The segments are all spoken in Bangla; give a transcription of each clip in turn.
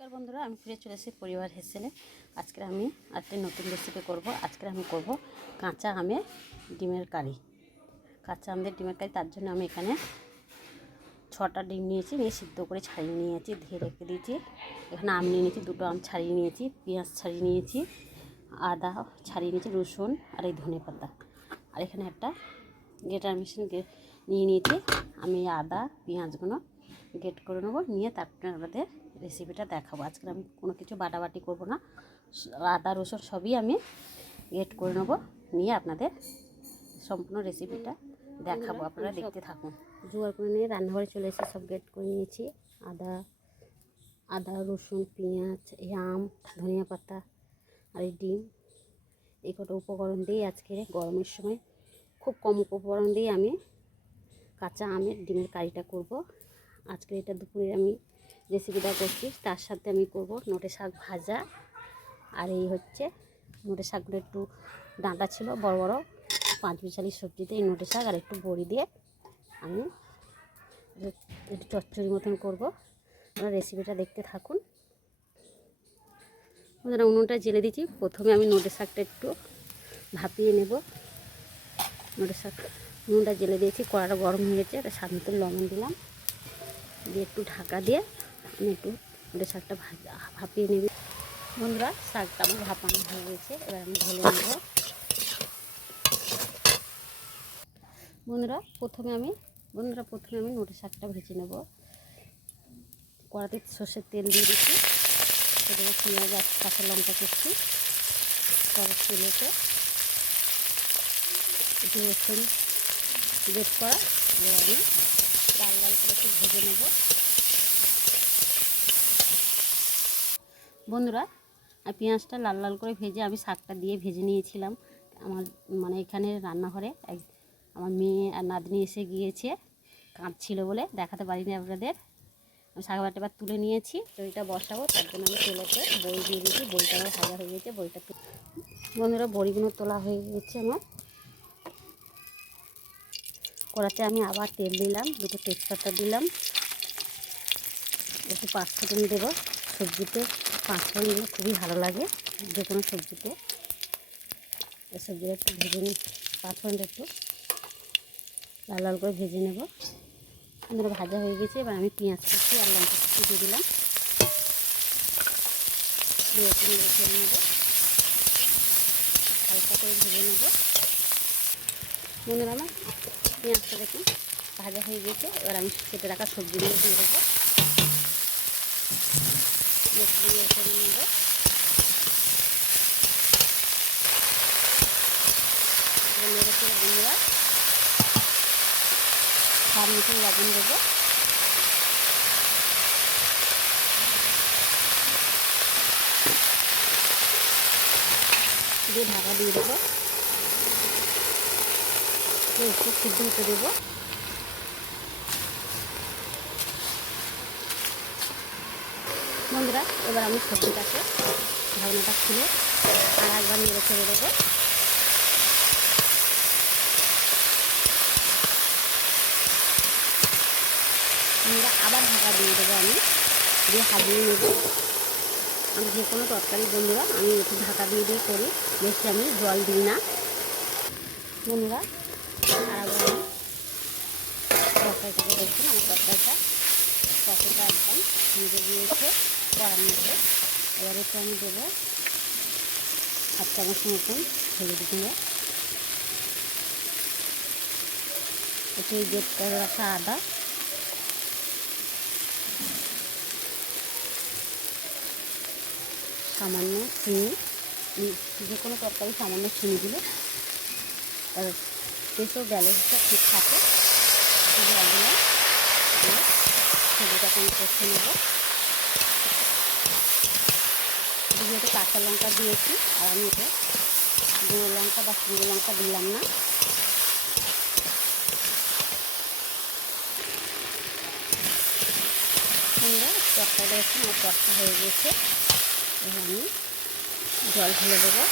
নমস্কার বন্ধুরা, আমি ফিরে চলে এসেছি পরিবার হেসেলে। আজকে আমি একটা নতুন রেসিপি করব। আজকে আমি করব কাঁচা আমের ডিমের কারি। কাঁচা আমের ডিমের কারি, তার জন্য আমি এখানে 6টা ডিম নিয়েছি, নিয়ে সিদ্ধ করে ছাড়িয়ে নিয়েছি, ধুয়ে রেখে দিয়েছি। এখানে আম নিয়ে নিয়েছি, 2টো আম ছাড়িয়ে নিয়েছি, পেঁয়াজ ছাড়িয়ে নিয়েছি, আদা ছাড়িয়ে নিয়েছি, রসুন আর এই ধনে পাতা। আর এখানে একটা গ্রেটার মেশিন নিয়ে নিয়েছি। আমি আদা পেঁয়াজগুলো গ্রেট করে নেবো, নিয়ে তারপরে আমাদের রেসিপিটা দেখাবো। আজকে আমি কোনো কিছু বাটাবাটি করব না, আদা রসুন সবই আমি গ্রেট করে নেবো, নিয়ে আপনাদের সম্পূর্ণ রেসিপিটা দেখাবো। আপনারা দেখতে থাকুন। জোগাড় করে নিয়ে রান্নাঘরে চলে এসে সব গ্রেট করে নিয়েছি। আদা রসুন পেঁয়াজ, এই আম ধনিয়া পাতা আর এই ডিম, এই কটা উপকরণ দিয়ে আজকে গরমের সময় খুব কম উপকরণ দিয়ে আমি কাঁচা আমের ডিমের কারিটা করব। আজকে এটা দুপুরে আমি রেসিপিটা করছি। তার সাথে আমি করব নোটে শাক ভাজা। আর এই হচ্ছে নোটে শাকগুলো একটু ডাঁটা ছিল বড় বড় 5 মিশালি সবজিতে এই নোটে শাক আর একটু বড়ি দিয়ে আমি একটু চচ্চড়ি মতন করব। আপনারা রেসিপিটা দেখতে থাকুন। আপনারা উনুনটা জেলে দিচ্ছি। প্রথমে আমি নোটে শাকটা একটু ভাপিয়ে নেব। নোটে শাক উনুনটা জেলে দিয়েছি, কড়াটা গরম হয়ে গেছে, এটা স্বাদ মতো লবণ দিলাম, দিয়ে একটু ঢাকা দিয়ে আমি একটু নোটে শাকটা ভাপিয়ে নেব। বন্ধুরা, শাকটা আমার ভাপানো হয়ে গেছে, এবার আমি ঢেলে নেব। প্রথমে আমি নোটে শাকটা ভেজে নেব। কড়াতে সর্ষের তেল দিয়ে দিচ্ছি, সেটাকে পেঁয়াজ আর কাঁচা লঙ্কা করছি। পরে তেলেতে একটু রসুন বেট করা, এবার আমি লাল লাল করে একটু ভেজে নেব। বন্ধুরা, পেঁয়াজটা লাল লাল করে ভেজে আমি শাকটা দিয়ে ভেজে নিয়েছিলাম। আমার এখানে রান্নাঘরে আমার মেয়ে আর নাতনি এসে গিয়েছে, কাঁদছিল বলে দেখাতে পারিনি আপনাদের। আমি শাক বাটা এবার তুলে নিয়েছি, বড়িটা বসাবো। তার জন্য আমি তেলেতে বড়ি দিয়ে দিয়েছি। বড়িটা আমার ভাজা হয়ে গেছে। বন্ধুরা, বড়িগুলো তোলা হয়ে গেছে আমার। কড়াতে আমি আবার তেল দিলাম, 2টো তেজপাতা দিলাম, একটু 5 ফোড়ন দেবো। সবজিতে 5 ফোড়ন দিলে খুবই ভালো লাগে, যে কোনো সবজিতে। এই সবজিটা একটু ভেজে নিই, 5 ফোড়নটা একটু লাল লাল করে ভেজে নেব। বন্ধুরা, ভাজা হয়ে গেছে। এবার আমি পেঁয়াজ কুচি আর লঙ্কা কুচি দিয়ে দিলাম, দিয়ে একটু নেড়ে চেড়ে নেব, হালকা করে ভেজে নেব। বন্ধুরা, আমার পেঁয়াজটা দেখুন ভাজা হয়ে গেছে। এবার আমি কেটে রাখা সবজিগুলো দিয়ে দেবো, একটু নেড়ে চেড়ে নেব। নেড়ে চেড়ে বন্ধুরা স্বাদ মতন লবণ দেবো, দিয়ে ঢাকা দিয়ে দেবো, একটু সিদ্ধ হতে দেবো। বন্ধুরা, এবার আমি সবজিটাকে ঢাকনাটা খুলে আর একবার নেড়ে চেড়ে দেবো। আবার ঢাকা দিয়ে দেবো, আমি দিয়ে হাজিয়ে নেব। আমি যে কোনো তরকারি বন্ধুরা আমি একটু ঢাকা দিয়ে দিয়ে করি, বেশি আমি জল দিই না। বন্ধুরা, আর আবার আমি তরকারিটাকে দেখুন, আমার তরকারিটা একদম মেজে গিয়েছে কড়ার মধ্যে। এবার একটু আমি দেবো 1 চামচ মতন হলুদ গুঁড়ো, একটু গ্রেট করে রাখা আদা, সামান্য চিনি। যে কোনো তরকারি সামান্য চিনি দিলে টেস্টও ব্যালেন্সটা ঠিক থাকে। জল দিলাম, দিয়ে সবজিটাকে আমি কষে নেব। যেহেতু কাঁচা লঙ্কা দিয়েছি, আর আমি এতে গুঁড়ো লঙ্কা বা শুকনো লঙ্কা দিলাম না। তরকারিটা একটু আমার কষা হয়ে গেছে। এবার আমি জল ঢেলে দেবো।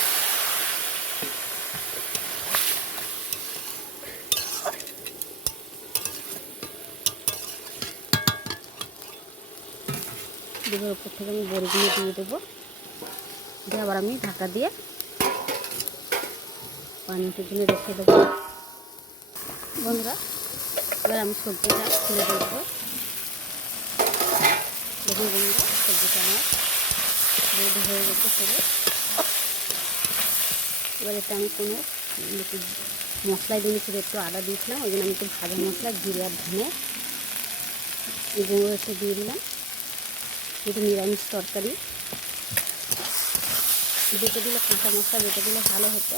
ডিমের উপর থেকে আমি বড়িগুলো দিয়ে দেবো, দিয়ে আবার আমি ঢাকা দিয়ে 5 মিনিটের জন্য রেখে দেবো। বন্ধুরা এবার আমি সবজিটা খুলে দেখবো। দেখুন বন্ধুরা সবজিটা আমার রেডি হয়ে গেছে পুরো। এবার এটা আমি কোনো মশলাই দিয়েছি, একটু আদা দিয়েছিলাম, ওই জন্য আমি একটু ভাজা মশলা জিরে আর ধনে এগুলো একটু দিয়ে দিলাম। একটু নিরামিষ তরকারি বেটে দিলে, কাঁচা মশলা বেটে দিলে ভালো হতো।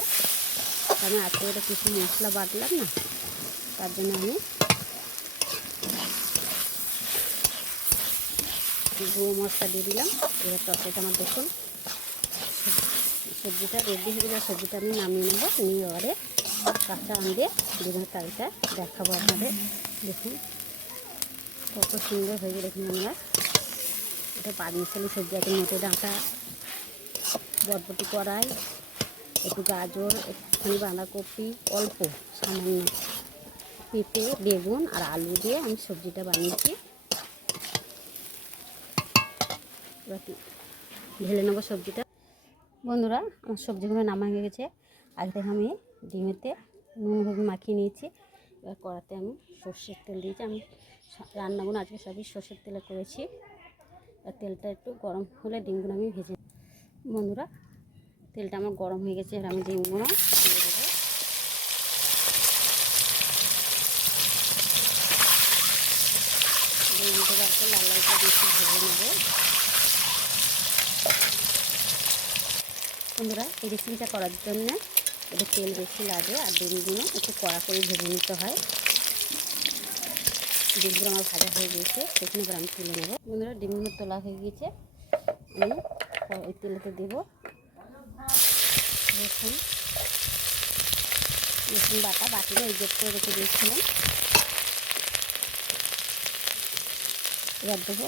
আমি আজকে ওটা কিছু মশলা বাটলাম না, তার জন্য আমি গুঁড়ো মশলা দিয়ে দিলাম। এবার তরকারিটা আমার দেখুন সবজিটা রেডি হয়ে যাবে। সবজিটা আমি নামিয়ে নেবো, নিয়ে এবারে কাঁচা আম দিয়ে ডিমের কারিটা দেখাবো আপনাদের। দেখুন কত সুন্দর হয়েছে। দেখুন আমরা এটা 5 মিশালি সবজি আছে, মোটে ডাঁটা, বরবটি কড়াই, একটু গাজর, একটুখানি বাঁধাকপি, অল্প সামান্য পেঁপে, বেগুন আর আলু দিয়ে আমি সবজিটা বানিয়েছি। এবার ঢেলে নেবো সবজিটা। বন্ধুরা আমার সবজিগুলো নামা হয়ে গেছে। আগে আমি ডিমেতে নুন হলুদ মাখিয়ে নিয়েছি। এবার কড়াতে আমি সর্ষের তেল দিয়েছি। আমি রান্নাগুলো আজকে সবই সর্ষের তেলে করেছি। আর তেলটা একটু গরম হলে ডিমগুলো আমি ভেজে। বন্ধুরা তেলটা আমার গরম হয়ে গেছে, এবার আমি ডিমগুলো দিয়ে দেবো। ডিমটা তারপর লাল লাল করে একটু ভেজে নেবো। বন্ধুরা এই রেসিপিটা করার জন্য একটু তেল বেশি লাগে, আর ডিমগুলো একটু কড়া করে ভেজে নিতে হয়। ডিমগুলো আমার ভাজা হয়ে গিয়েছে, সেখানে এবার আমি তুলে নেবো। বন্ধুরা ডিমগুলো তোলা হয়ে গিয়েছে, আমি ওই তেলেতে দেবো রসুন বাটা, বাটিটা এই গেট করে রেখে দিয়েছিলাম। এবার দেবো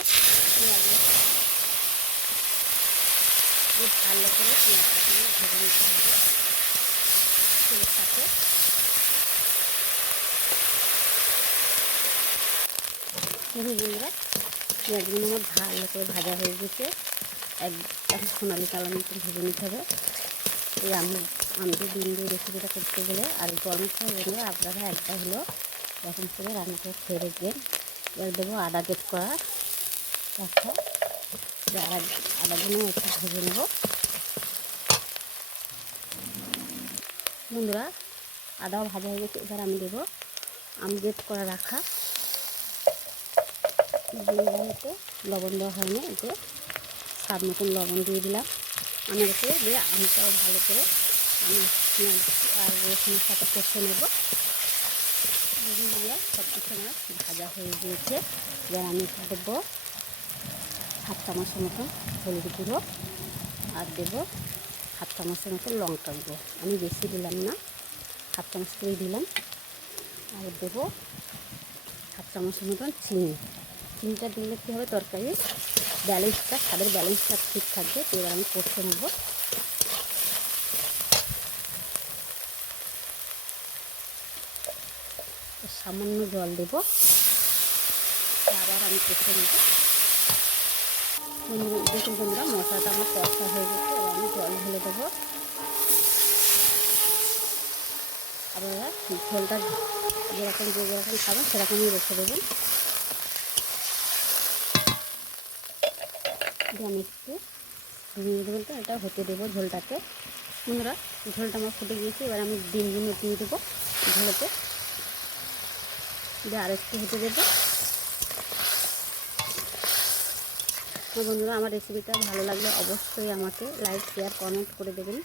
ভালো করে পেঁয়াজটাকে ভেজে নিতে হবে তেলের সাথে। দেখুন বন্ধুরা পেঁয়াজগুলো আমার ভালো করে ভাজা হয়ে গেছে, একদম সোনালি কালার মতো ভেজে নিতে হবে। এই আমাদের ডিম দিয়ে রেসিপিটা করতে গেলে আর গরমের সময় বন্ধুরা আপনারা একটা হলো এরকম করে রান্না করে খেয়ে দেখবেন। এবার দেবো আদা কেট করা রাখা, আদাগুলো একটু ভেজে নেব। বন্ধুরা আদাও ভাজা হয়ে গেছে, এবার আমি দেবো আমলেট করে রাখা। এতে লবণ দেওয়া হয়নি, এতে স্বাদ মতন লবণ দিয়ে দিলাম। আমি এতে দিয়ে আমটাও ভালো করে আমি আর রসুনের সাথে কষে নেব। দেখুন বন্ধুরা সব কিছু আমার ভাজা হয়ে গিয়েছে। এবার আমি দেবো 1/2 চামচের মতন হলুদ গুঁড়ো, আর দেবো 1/2 চামচের মতো লঙ্কা গুঁড়ো। আমি বেশি দিলাম না, 1/2 চামচ করে দিলাম। আর দেবো 1/2 চামচের মতন চিনিটা দিলে কী হবে, তরকারির ব্যালেন্সটা, স্বাদের ব্যালেন্সটা ঠিক থাকবে। তো এবার আমি কষে নেব। সামান্য জল দেবো, আবার আমি কষে নেব। দেখুন বন্ধুরা মশলাটা আমার কষা হয়ে গেছে, এবার আমি জল ঢেলে দেবো। আবার ঝোলটা যেরকম খাবেন সেরকমই রেখে দেবেন। আমি একটু মিনিট এটা হতে দেবো ঝোলটাকে। বন্ধুরা ঝোলটা আমার ফুটে গিয়েছে, এবার আমি ডিমগুলো দিয়ে দেবো ঝোলেতে, দিয়ে আর একটু হতে দেবো। তো বন্ধুরা আমার রেসিপিটা ভালো লাগলে অবশ্যই আমাকে লাইক শেয়ার কমেন্ট করে দেবেন।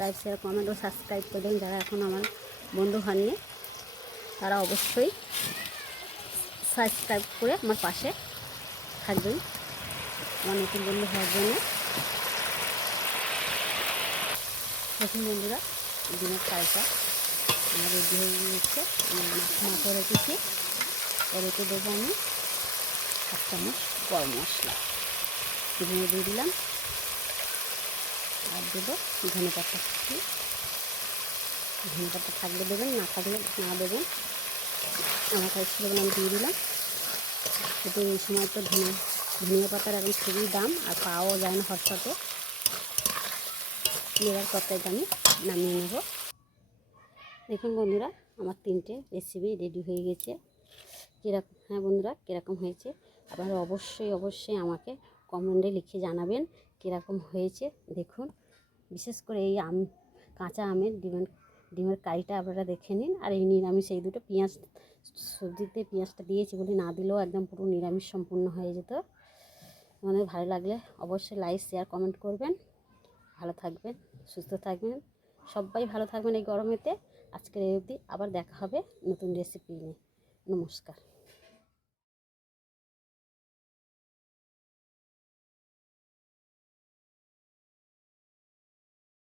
লাইক শেয়ার কমেন্ট ও সাবস্ক্রাইব করে দেবেন। যারা এখন আমার বন্ধু হননি তারা অবশ্যই সাবস্ক্রাইব করে আমার পাশে থাকবেন আমার নতুন বন্ধু হওয়ার জন্য। দেখুন বন্ধুরা ডিমের ফ্রাইটা আমার রেডি হয়ে গিয়েছে। আমি মাখা রেখেছি, এতে দেবো আমি 1/2 চামচ গরম মশলা দিয়ে দিলাম, আর দেবো ধনে পাতা। ধনে পাতা থাকলে দেবেন, না থাকলে না দেবেন। আমার কাছে ছিল আমি দিয়ে দিলাম। কিন্তু এই সময় তো ধনে ধনিয়া পাতার এখন খুবই দাম, আর পাওয়াও যায় না হটপটে। এবার তরকারিটা আমি নামিয়ে নেব। দেখুন বন্ধুরা, আমার 3টে রেসিপি রেডি হয়ে গেছে। কীরকম, হ্যাঁ বন্ধুরা, কীরকম হয়েছে আবার অবশ্যই আমাকে কমেন্টে লিখে জানাবেন কীরকম হয়েছে। দেখুন, বিশেষ করে এই কাঁচা আমের ডিমের কারিটা আপনারা দেখে নিন। আর এই নিরামিষ, এই দুটো পেঁয়াজ, সবজিতে পেঁয়াজটা দিয়েছি বলে, না দিলেও একদম পুরো নিরামিষ সম্পূর্ণ হয়ে যেত। আমাদের ভালো লাগলে অবশ্যই লাইক শেয়ার কমেন্ট করবেন। ভালো থাকবেন, সুস্থ থাকবেন, সবাই ভালো থাকবেন এই গরমেতে। আজকের এই অবধি, আবার দেখা হবে নতুন রেসিপি নিয়ে। নমস্কার।